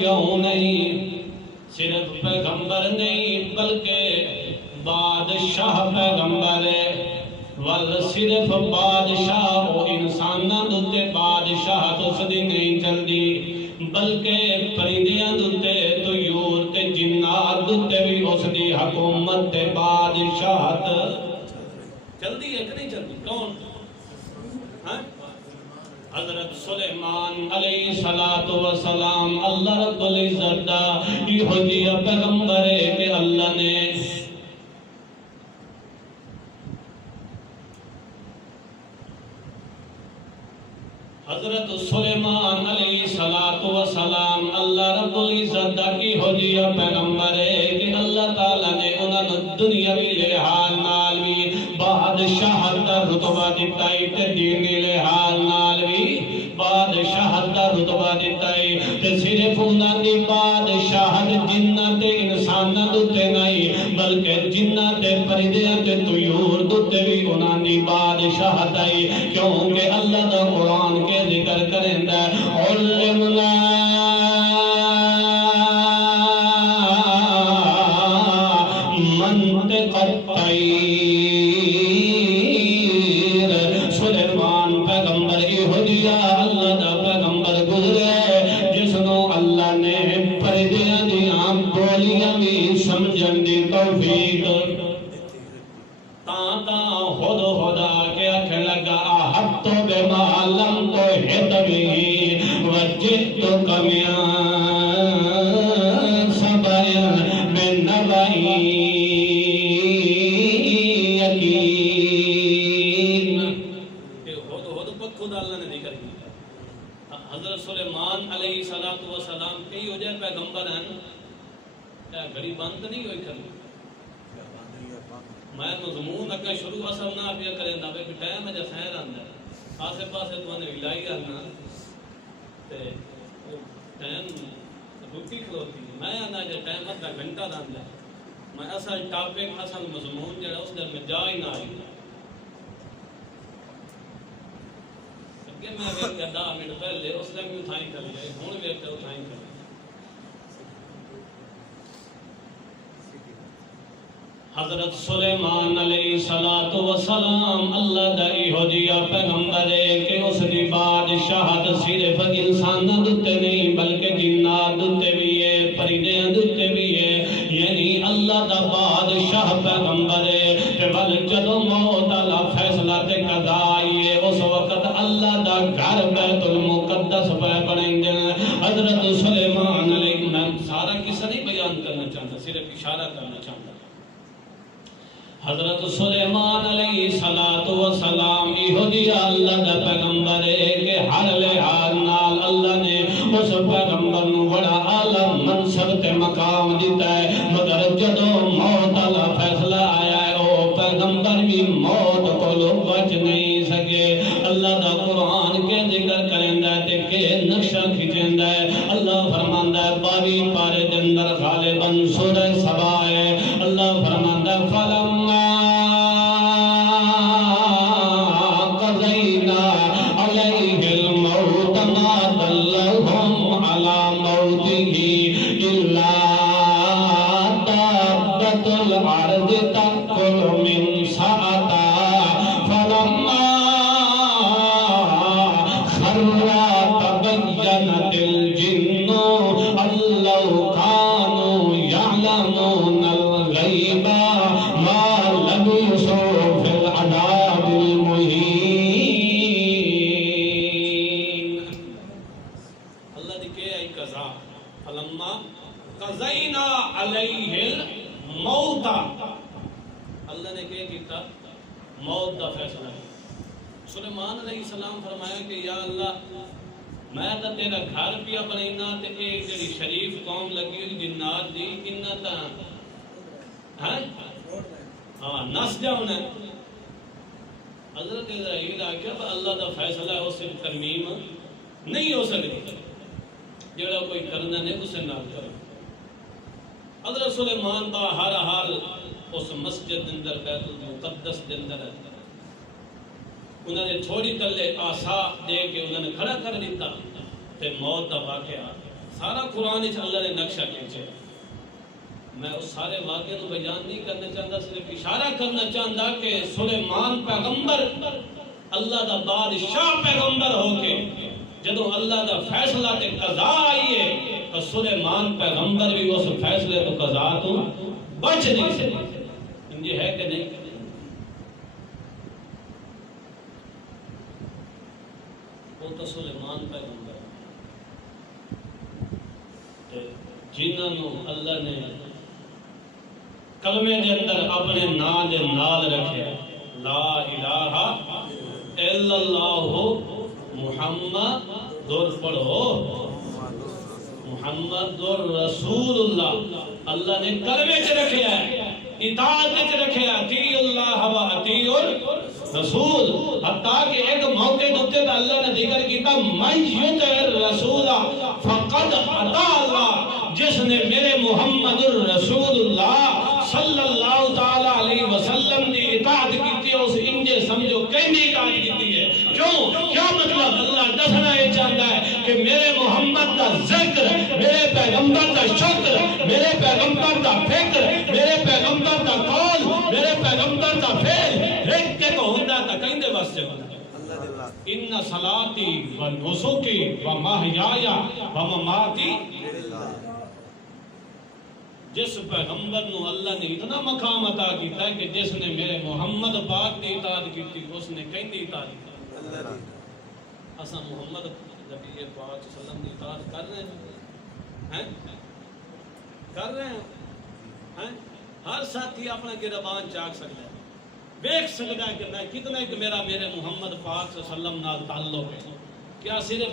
کیوں نہیں، صرف پیغمبر نہیں بلکہ بادشاہ پیغمبر ہے، ول صرف بادشاہ وہ انساناں دوتے بادشاہ تو سدی نہیں چل دی، بلکہ پرندیاں دوتے طیور تے جنات دوتے بھی اس دی حکومت تے بادشاہت چل دی ہے کہ نہیں چل دی؟ کون؟ ہاں؟ حضرت سلیمان علیہ السلام اللہ رب العزت دا یہ جیا پیغمبر ہے کہ اللہ نے حضرت سلیمان علیہ السلام اللہ رب العزت دا کی ہو جیا پیغمبر ہے کہ اللہ تعالیٰ نے انہوں دنیاوی لحاظ نال بھی بادشاہت دا رتبہ دیتا ہے تے دینی لحاظ نال بھی بادشاہت دا رتبہ دیتا ہے تے صرف انہوں دی بادشاہت جنہ تے انسان دوتے نہیں بلکہ جنہ تے پرندیاں تے طیور دوتے بھی انہوں دی بادشاہت ہے، کیونکہ اللہ دا قرآن کے ذکر کریں دا علمنا منطق الطیر، سلیمان پیغمبر یہودیہ اللہ دا پیغمبر گزرے جس نو اللہ نے پردیاں دیاں بولیاں بھی سمجھن دی توفیق خود خدا کے آکھے لگا آہد تو بے معلم تو ہت بھی وجد تو کمیاں سبائن بے نبائی یقین، کہ خود پک خدا اللہ نے ذکر کیا۔ حضرت سلیمان علیہ السلام کئی ہو جائے پیغمبر ہیں گھڑی بند نہیں ہوئی کرنی، میں مضمون اکا شروع اصل نہ پیا کریں دا بے ٹائم جا سہر آندہ ہے آسے پاسے تو انہیں ولائی آنا تے ٹائم روٹی کھلوتی میں آنا جا ٹائم ادھا گھنٹہ آندہ ہے میں اصل ٹاپک اصل مضمون جڑا اس در میں جا ہی نہ آئی اگے میں ویٹ کر 10 منٹ پہلے اس لئے بھی اتھائی کر لئے ہون ویٹ کر اتھائی کر لئے۔ حضرت سلیمان علیہ السلام اللہ دا یہودیہ پیغمبر ہے کہ اس دی بادشاہت صرف انسان دوتے نہیں بلکہ جنات دوتے بھی ہے پرندیاں دوتے بھی ہے، یعنی اللہ دا بادشاہ پیغمبر ہے کہ بل جدو موت اللہ فیصلہ تے قضا آئی ہے اس وقت اللہ دا گھر بیت المقدس پہ بنیں دیں۔ حضرت سلیمان علیہ السلام سارا قصہ نہیں بیان کرنا چاہتا صرف اشارہ کرنا چاہتا۔ حضرت سلیمان علیہ السلام یہودیہ اللہ دا پیغمبر ہے کہ ہر لحاظ نال اللہ نے اس پیغمبر نو بڑا اعلیٰ منصب تے مقام دیتا ہے، مگر جدو موت اللہ فیصلہ آیا ہے او پیغمبر بھی موت کو بچ نہیں سکے۔ اللہ دا قرآن کے ذکر کرندہ ہے تے کہ نقشہ کھچندہ ہے، اللہ فرماندہ ہے 22 پارے دے اندر غالباً سورہ سبا ہے، اللہ فرماندہ ہے فلما قضینا علیہ الموت ما دلہم علی موتہ الا دابۃ الارض تأکل من سأتہ فلما خر تبینت الجن ان لو کانوا یعلمون الغیب ما لبثوا فی العذاب المہین۔ اللہ دی کہ آئی قضا فلما قضینا علیہ الموت، اللہ نے کہ کیتا موت دا فیصلہ ہے۔ سلیمان علیہ السلام فرمایا کہ یا اللہ میں تا تیرا گھر پیا بنینا تے ایک جڑی شریف قوم لگی ہوئی جنات دی انہا تا ہاں نس جاؤنا ہے۔ حضرت اسرائیل آکھا اللہ دا فیصلہ ہے اس سے ترمیم نہیں ہو سکتی، جڑا کوئی کرنا نہیں اسے نہ کرے۔ حضرت سلیمان با ہر حال اس مسجد اندر بیت المقدس اندر انہوں نے تھوڑی تلے آسا دے کے انہوں نے کھڑا کر دیتا تے موت دا واقعہ سارا قرآن اللہ نے نقشہ کھینچا. میں اس سارے واقعے کو بیان نہیں کرنا چاہتا، صرف اشارہ کرنا چاہتا کہ سلیمان پیغمبر اللہ دا بادشاہ پیغمبر ہو کے جدو اللہ دا فیصلہ تے قضا آئی ہے تو سلیمان پیغمبر بھی اس فیصلے تو قضا تو بچ نہیں سکے. یہ ہے کہ نہیں؟ وہ تو سلیمان پیغمبر جنہوں اللہ نے کلمے دے اندر اپنے نام دے نال رکھے لا الہ الا اللہ محمد دور پڑھو محمد رسول اللہ. اللہ نے کلمے چ رکھے ہے، اطاعت چ رکھے ہے، اطیع اللہ و اطیع الرسول. حتیٰ کہ ایک موقع دوتے تو اللہ نے ذکر کیتا من یطع الرسول فقد اطاع اللہ. جس نے میرے محمد الرسول اللہ صلی اللہ تعالی علیہ وسلم نے اطاعت کی ہے، اس انجے سمجھو کہیں اطاعت کی ہے. کیوں؟ کیا مطلب؟ اللہ دسنا یہ چاہتا ہے کہ میرے محمد کا ذکر، میرے پیغمبر کا شکر، میرے پیغمبر کا فکر، میرے پیغمبر کا قول، میرے پیغمبر کا فعل ایک کے کو ہوتا تھا کہیں دے واسطے ہوتا. ان صلاتی و نسکی و محیایا و مماتی. جس پیغمبر نو اللہ نے اتنا مقام عطا کیتا ہے کہ جس نے میرے محمد پاک کی اطاعت کی تھی اس نے کہیں دی اطاعت کی. اسا محمد نبی پاک صلی اللہ علیہ وسلم کی اطاعت کر رہے ہیں؟ کر رہے ہیں؟ ہر ساتھی اپنا گربان چاک سکتا ہے، دیکھ سکتا ہے کہ میں کتنا کہ میرا میرے محمد پاک صلی اللہ علیہ وسلم نال تعلق ہے. کیا صرف